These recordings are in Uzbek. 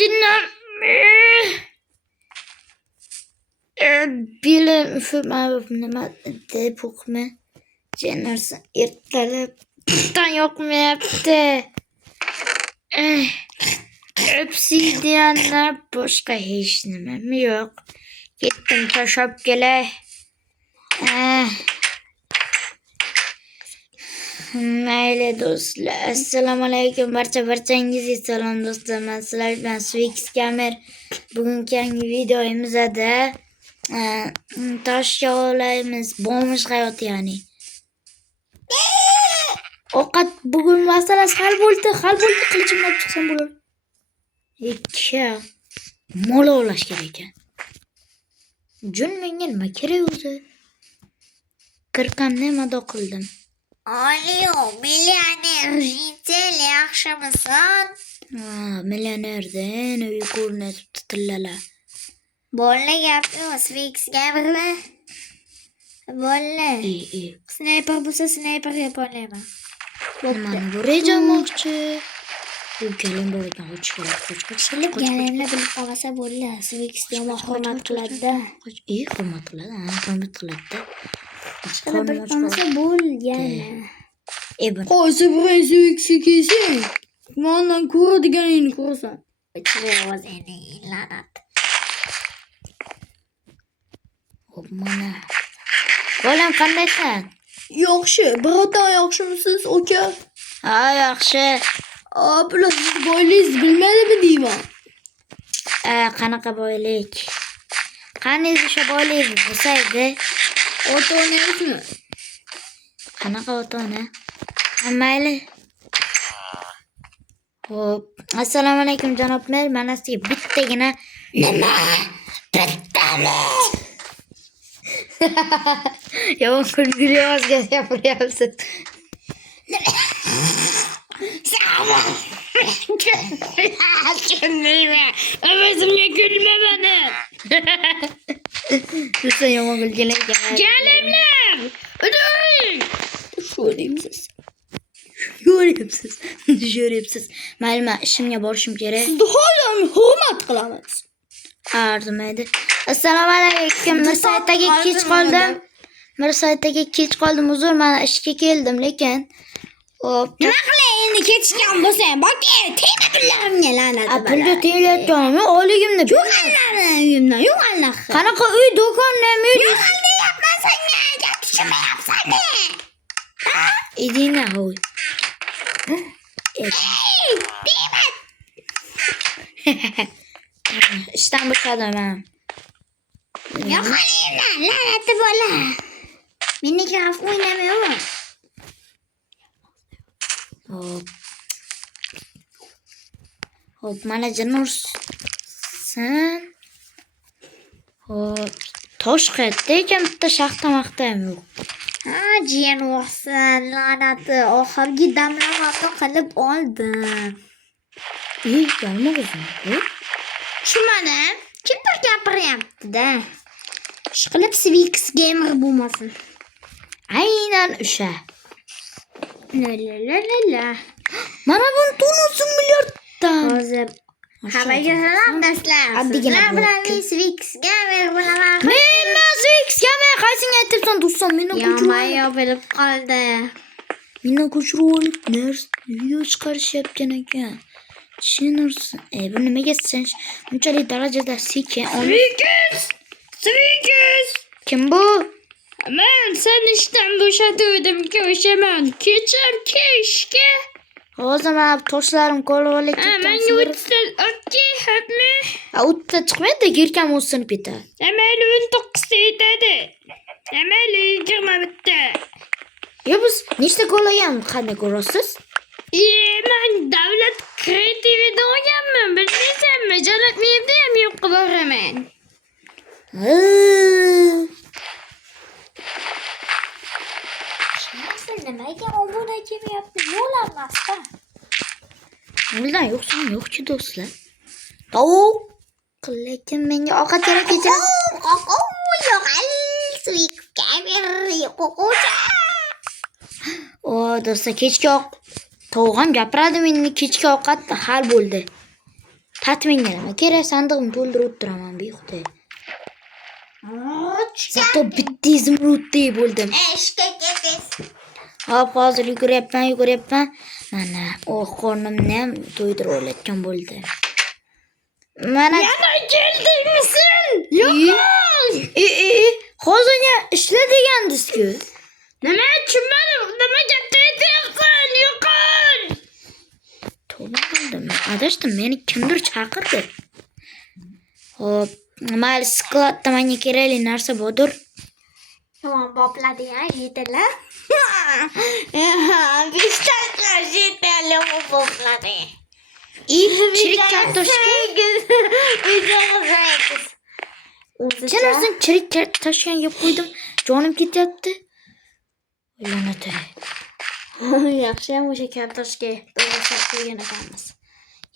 jinnam. Bilim nima deb o'qima. Jenarsa ertalabdan yoqmayapti. Obsidianlar boshqa hech nimam yo'q. Ketdim tashlab kelay. Mayli do'stlar, assalomu alaykum barchangizga salom do'stlar. Men sizlar bilan Swix Gamer. Bugungi yangi videomizda toshga olaymiz, bombish hayot ya'ni. Ovqat bugun masalasi hal bo'ldi, qilichimdan chiqsam bo'ladi. Ikki mola olash kerak ekan. Jun menga nima kerak o'zi? Qirqamni mado qildim. Alo, millioner Jintel yaxshimisan? Millionerdan uy ko'rinibdi tillala. Bolla gapmi, Swix Gamermi? Bolla. Sniper bo'lsa sniperga bolayman. Nimani bu rejamoqchi? Bu kelin bor ekan, qoch. Galimni bilib qolmasa bo'ldi. Swix yomon hurmat qiladi-da. Hurmat qiladi, hurmat qiladi-da. Bilib qolmasa bo'lgan. Qaysi bir Swix'ga kelsang, mendan ko'radiganingni ko'rasan. O'chirayozini la'nat. Hop, mana. Bolam qandaysan? Yaxshi, birotan yaxshimisiz, aka? Ha, yaxshi. Bular boyligingiz bilmadimi deyman. Qanaqa boylik? Qanday o'sha boylik bo'lsaydi? Ota-onangizmi? Qanaqa ota-ona? Mayli. Hop, assalomu alaykum janob mer. Mana sizga bittagina Nima? Bittami? yomon kulgili ovozga gapiryapsiz. Tushunmayman. O'zimga kulma bana. Siz yomon kulgili ekan. Kelimlar! O'ding! Sho'ryapsiz. Mayli, men ishimga borishim kerak. Sizni holam hurmat qilamiz. Arzimaydi. Assalomu alaykum. Bir soatga kech qoldim. Uzr, men ishga keldim, lekin hop. Nima qilay endi ketishgan bo'lsang, boki tegma pullarimga la'nat. Pulga tegayotganmi? Oyligimni uyimdan yo'q Allah. Qanaqa uy, do'kondan Yo'q deyapman senga, gapirmayapsan. Idina hoy. İşten bo'shadim men. Yo'q olayman, la'nati bola. Meniki xavf o'ynamayman. Hop, mana jinursan. Hop, tosh qayerda ekan? Bitta shaxta maqtam yo'q. Jiyan o'xsan, la'nati. Oxirgi damlamani qilib oldim. Galma o'zim. Shu mana kimdir gapiryapti-da. Ishqilib Swix Gamer bo'lmasin. Aynan o'sha. La. Mana buni to'nusing milliarddan. Hozir hammaga salom do'stlar. Sizlar bilan Swix Gamer bo'laman. Men Swix Gamer qaysingga aytibsan do'stim? Meni Yo'q bilib qoldi. Meni ko'chirib olib, video chiqarishyapti ekan. Tushunursan. Bu nimaga sen bunchalik darajada sekin Swix! Kim bu? Men seni ishdan bo'shatdim, ko'shaman. Kechir keshga. Hozir men toshlarim qo'lga ketdi. Menga o'tsa, okey, hopmi? O'tda chiqmaydi, yelkam o'sinib ketadi. Mayli 19 yetadi. Mayli 20 bitta. Yo, biz nechta qo'llagan qanday ko'rasiz? Men davlat kreativida olganman, bilmaysanmi? Janob menda ham yo'q boraman. Nimaga obuna kemayapti? Yo'lamasda. Bundan yo'qchi do'stlar. Tovuq. Lekin menga ovqat kerak ekan. Yo'q, Swix Gamer yo'q. Do'stlar, kechki tovuq ham gapiradi, meni kechki ovqat hal bo'ldi. Tatmenga nima kerak? Sandig'imni to'ldirib o'tiraman bexuda. Zato bitta izimrudday bo'ldim. Ishga ketish. Hop, hozir yuguryapman. Mana, qornimni ham to'ydirib olayotgan bo'ldi. Mana Yana keldingmisan? Yo'q. Hozirga ishla degandingiz-ku. Nima tushunmadim? Nimaga qaytyapsan? Yo'qol. To'g'ri bo'ldim. Adashdim, meni kimdir chaqirdi. Hop, mayli, skladda menga kerakli narsa bordir. Yomon bopladi ya, yetdilar. Bishtaklar yetdilar bopladi. Chirik kartoshka. O'zing chirik kartoshkani yeb qo'ydim. Jonim ketyapti. La'nat. Yaxshiyam o'sha kartoshka to'g'rilab qo'ygan ekanmiz.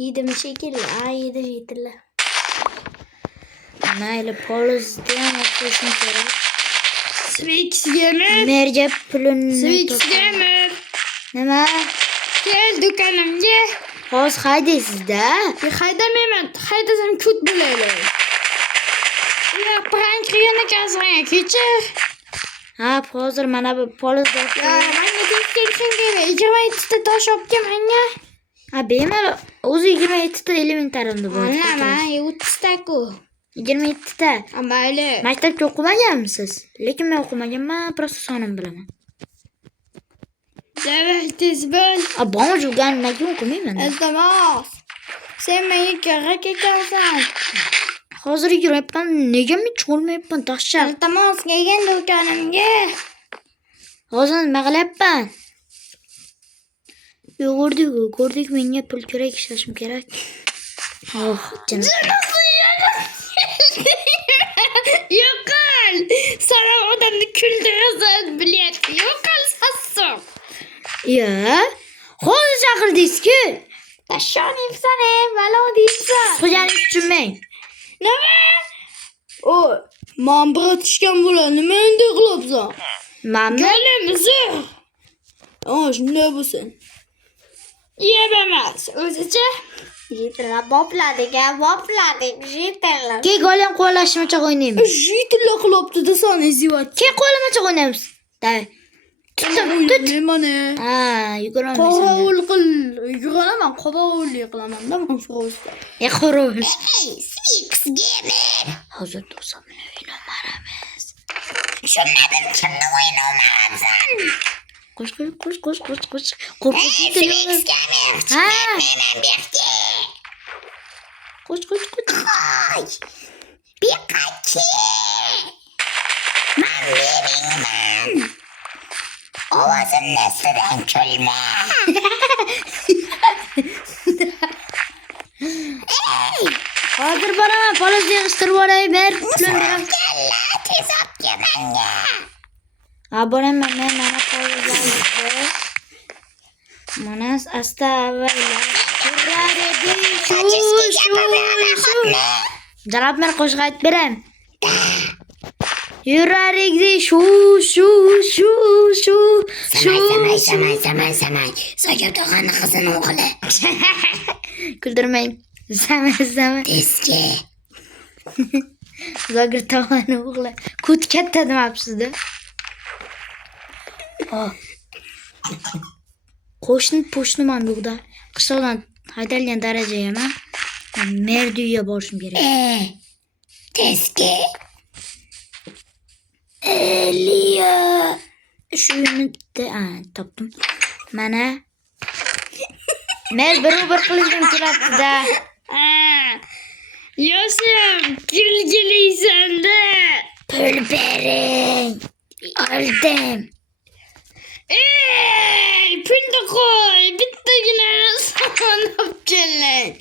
Yeydimi shekilli? Yedi yetdilar. Mayli, polizda ham o'qishim kerak. Swix gamer. Merga pulini Swix gamer. Nima? Kel do'konimga. Hozir haydaysizda. Haydamayman. Haydasam kut bo'laylik. Ya prank qilgan ekansan, kechir. Ha, hozir mana bu polizda. Menga kelishing kerak. 27 ta tosh olib menga. Ha, bemalol. O'zi 27 ta elementarimda bor. Mana, 30 ta-ku. 27 ta. Mayli. Maktabda o'qimaganmisiz? Lekin men o'qimaganman, prosta sonimni bilaman. Davay tez bo'l. Bom jurgan nega o'qimayman? Iltimos. Sen menga kerak ekansan. Hozir yuribman, nega men cho'lmayapman dahshat. Iltimos, kelgin do'konimga. Hozir nima qilyapman? Ko'rdik, menga pul kerak, ishlashim kerak. Oh, jinim. Yo'qol. Sana odamni kuldirasan, bilyapti. Yo'qol sassoq. Ya, hozir chaqirdingiz-ku. Tashonibsan, malo deysan. Xo'jalik tushunmang. Nima? O, men bratishgan bo'lar. Nima endi qilibsan? Mamnun. Galimiz. Shunday bo'lsin. Yeb emas, o'zicha. Yetdilar bopladik, yetdilar. Ke golim qo'llashmacha o'ynaymiz. Yetdilar qilibdi desam, izivat. Ke qo'llamacha o'ynaymiz. Davay. Tut. Mana. Ha, yuguraman. Qorovul qil. Yuguraman, qorovullik qilaman-da men Frostda. Qorovul. Swix gamer. Hozir do'stim bilan o'ynamaymiz. Tushunmadim, kimni o'ynamayapsan? Qo'sh. Swix Qo'rquvchi. gamer. Ha. Men bekdi. Qo'sh. Ay. Pikachu. Men beringman. Ovozim neslidan kulma. Hozir boraman, poliz yig'ishtirib olay, ber. Pulini beraman. Kalla tez olib menga. Ha, boraman, men mana polizlarni. Mana asta avvallar. Jalab men qo'shiq aytib beraman. Yurarigdi shu. Samay. Soyab tog'ani qizini o'g'li. Kuldirmang. Samay. Tezki. Zogir tog'ani o'g'li. Kut katta demabsiz-da. Qo'shni-po'shniman yo'qda. Qishloqdan haydalgan darajagaman. Merdiga borishim kerak. Tezki. Eliya. Shu uyni topdim. Mana. Men bir qilishim kerakda. Yoshim, kulgilisanda. Pul bering. Oldim. Pulni qo'y, bittagina sanab keling.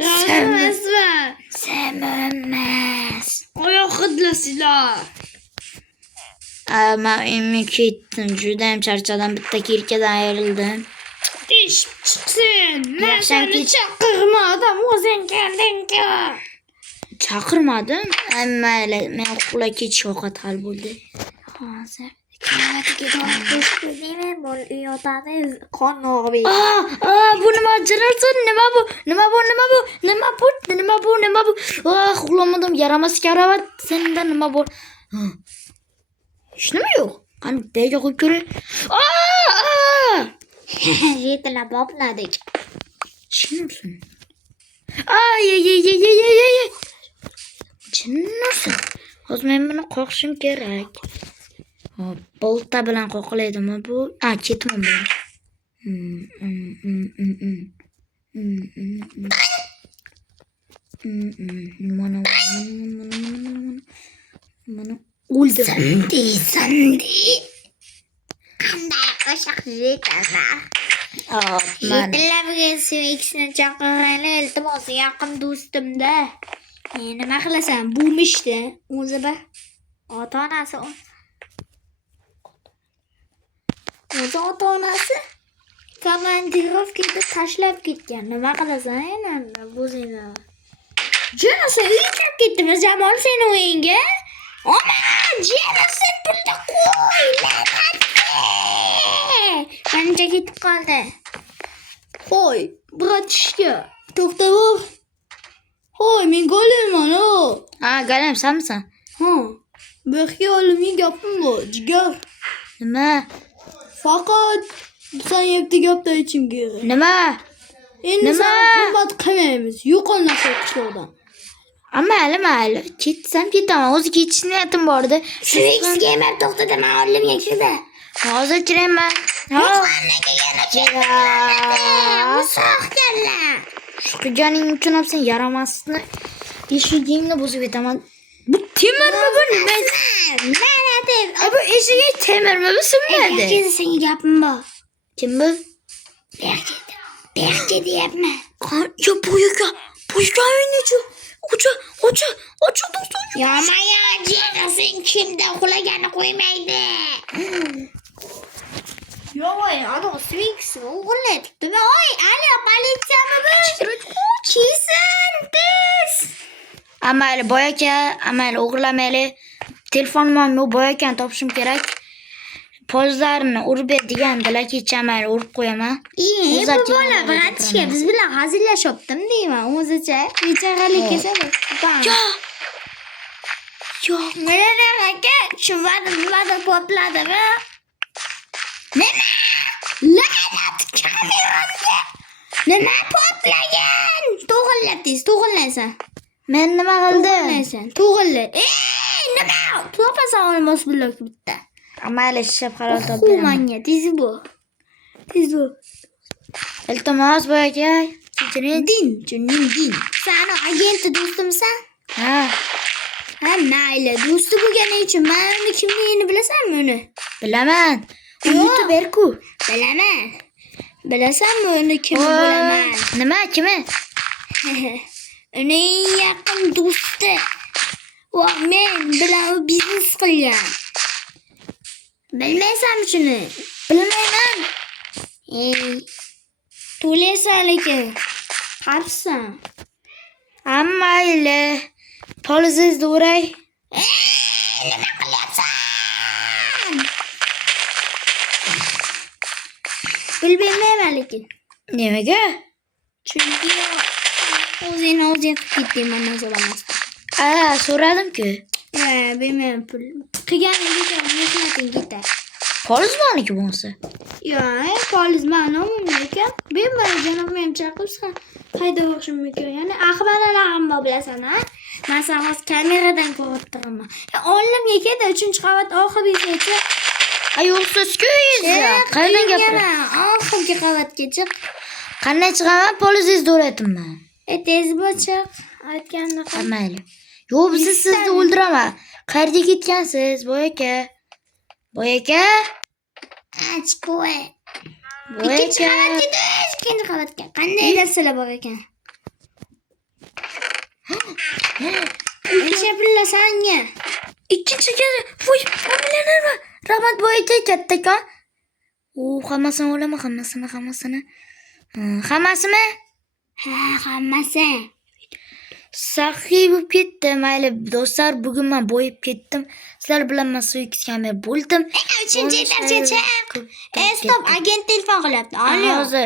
Rozimizmi? Semirmas. Oyoq hidlasizlar. Men uyimga ketdim. Juda ham charchadim. Bitta kirkadan ayrildim. Ish chiqsin. Men Yaxshi seni chaqirmadim, o'zing kelding-ku. Chaqirmadim. Mayli, men uxlab ketish vaqti hal bo'ldi. Hozir qon og'ib. bu nima jirarsin? Nima bu? nima bu? Uxlamadim, yaramas karavot. Senda nima bor? Hech nima yo'q. Qani deyga qo'yib ko'ray. Yetilab opladik. Chinnimsan? Ay. Chinnimsan? Hozir men buni qoqishim kerak. Bolta bilan qoqilaydimi bu? Ketmon bilan. Mana o'ldi. Sandi. Qanday qo'shiq yetasan? Yetilabga Swix'ni chaqirgani iltimos yaqin do'stimda. Nima qilasan? Bo'lmishdi. O'zi bir ota-onasi komandirovkada tashlab ketgan. Nima qilasan endi o'zingni? Jonasa uyga kirib ketdimi? Jamol seni o'yinga? Ona, Jonasa pulni qo'y. Qancha ketib qoldi? Qo'y, bratishka. To'xta bo'l. Qo'y, men go'liman o. Galam senmisan? Bu yerga olimning gapim bor, jigar. Nima? Faqat sen yerda gapda aytishim kerak. Nima? Endi sen hurmat qilmaymiz. Yo'qolnasan qishloqdan. Mayli. Ketsam ketaman. O'zi ketish niyatim bor edi. Swix'ga ham to'xtada, men olimga kirdi. Hozir kiraman. Musoqlarlar. Shu qilganing uchun ham sen yaramasni eshigingni buzib ketaman. Bu temirmi bu nima? Bu eshigi temirmi bu simladi? Keyin senga gapim bor. Kim bu? Berki deyapman. Ya boyga uyni-chi. Ocha do'stim. Yomaya, sen kimda uxlagani qo'ymaydi. Yo'q, ana Swix o'g'irlatibdi. Oy, alo, politsiyami bu? Chisin, tez. Amayli boyaka, o'g'irlamayli. Telefonimni ham boyakani topishim kerak. Polizlarni urib degandilar, kechamayli urib qo'yaman. Bu bola bratishga biz bilan hazillashibdim deyman. O'zicha bechoralik kesadi. Yo'q, mana aka, chuvadi popladimi? Nima? La'nat kameramga. Nima poplagan? To'g'illaysan. Men nima qildim? To'g'illa. Nima? To'pasan olmos blok bitta. Amayli shishab qaror topdim. Manga tez bu. Iltimos boyaka, kechiring. Din. Sen agenti do'stimsan? Ha, mayli. Do'sti bo'lganing uchun men uni kimligini bilasanmi uni? bilaman. U youtuber-ku. Bilaman. Bilasanmi uni kim bilaman? Nima, kimi? Uni yaqin do'sti. Va men bilan u biznes qilgan. Bilmaysanmi shuni? Bilmayman. To'laysan lekin. Qarsan. Mayli. Polizni uray. Nima qilyapsan? Bilmayman lekin. Nimaga? Chunki o'zing qilib ketding mendan so'ramasdan. So'radim-ku. Bilmayman pul. Qilganingizga mehnating ketar. Polizmaniki bo'lsa. Yo'q, polizman lekin bemalol janob men chaqirsa qayda o'xshim kerak. Ya'ni axbaralarım bor bilasan-a? Masalan, hozir kameradan ko'rib turaman. Olimga keldi 3-qavat oxirgacha. Yo'qsiz-ku. Qayerdan gapirasan? Oxirgi qavatgacha. Qanday chiqaman? Polizni o'ratimman. Tez bo'chiq. Aytganimda Mayli. Yo'q, sizni o'ldiraman. Qayerga ketgansiz, boyaka? Ach qo'y. Ikkinchi qavatga. Qanday narsalar bor ekan? Necha pilla sanga? Ikkinchiga voy, millionermi? Rahmat boyaka kattakon. Hammasini olaman, hammasini. Hammasimi? Ha, hammasi. Saxiy bo'lib ketdi. Mayli, do'stlar, bugun men bo'yib ketdim. Sizlar bilan men Swix kamer bo'ldim. 3-etachacha. Stop, agent telefon qilyapti. Hozir